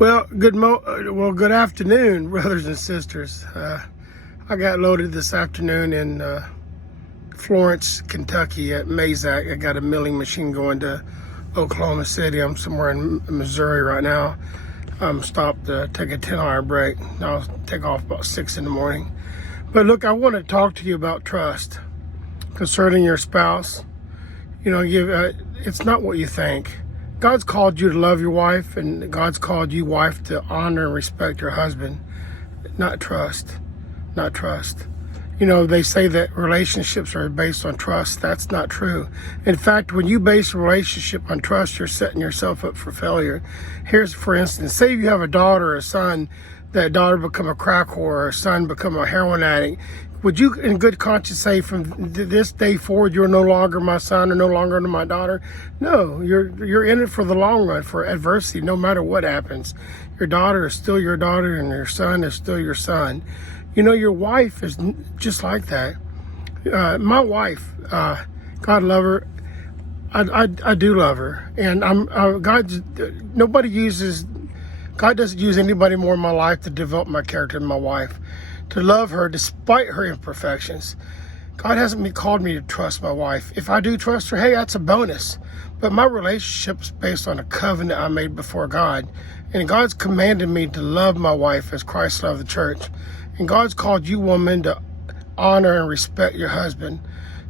Well, good afternoon, brothers and sisters. I got loaded this afternoon in Florence, Kentucky at Mazak. I got a milling machine going to Oklahoma City. I'm somewhere in Missouri right now. I'm stopped to take a 10-hour break. I'll take off about 6 in the morning. But look, I want to talk to you about trust concerning your spouse. You know, it's not what you think. God's called you to love your wife, and God's called you, wife, to honor and respect your husband, not trust. Not trust. You know, they say that relationships are based on trust. That's not true. In fact, when you base a relationship on trust, you're setting yourself up for failure. Here's, for instance, say you have a daughter or a son, that daughter become a crack whore or a son become a heroin addict. Would you, in good conscience, say from this day forward, you're no longer my son or no longer my daughter? No, you're in it for the long run, for adversity, no matter what happens. Your daughter is still your daughter, and your son is still your son. You know, your wife is just like that. My wife, God love her. I do love her, and God doesn't use anybody more in my life to develop my character than my wife. To love her despite her imperfections. God hasn't called me to trust my wife. If I do trust her, hey, that's a bonus. But my relationship is based on a covenant I made before God. And God's commanded me to love my wife as Christ loved the church. And God's called you, woman, to honor and respect your husband.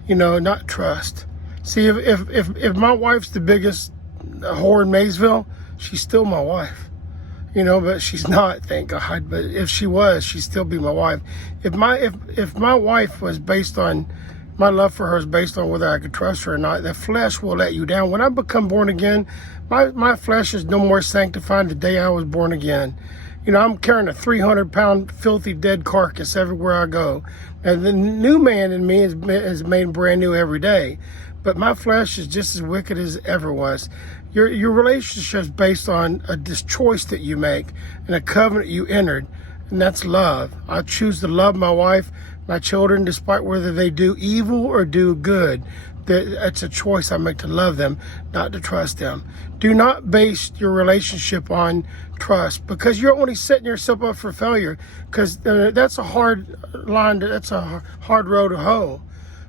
You know, not trust. See, if my wife's the biggest whore in Maysville, she's still my wife. You know, but she's not, thank God. But if she was, she'd still be my wife. If my wife was based on, my love for her is based on whether I could trust her or not, the flesh will let you down. When I become born again, my flesh is no more sanctified the day I was born again. You know, I'm carrying a 300-pound filthy dead carcass everywhere I go. And the new man in me is made brand new every day. But my flesh is just as wicked as it ever was. Your relationship is based on this choice that you make and a covenant you entered, and that's love. I choose to love my wife, my children, despite whether they do evil or do good. It's a choice I make to love them, not to trust them. Do not base your relationship on trust, because you're only setting yourself up for failure, because that's a hard line, that's a hard road to hoe.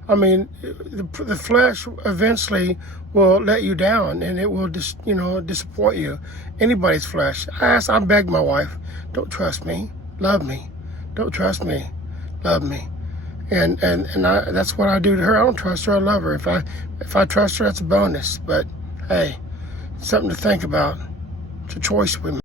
I mean, the flesh eventually will let you down, and it will disappoint you. Anybody's flesh. I beg my wife, don't trust me, love me. Don't trust me, love me. And that's what I do to her. I don't trust her, I love her. If I trust her, that's a bonus. But hey, it's something to think about. It's a choice we make.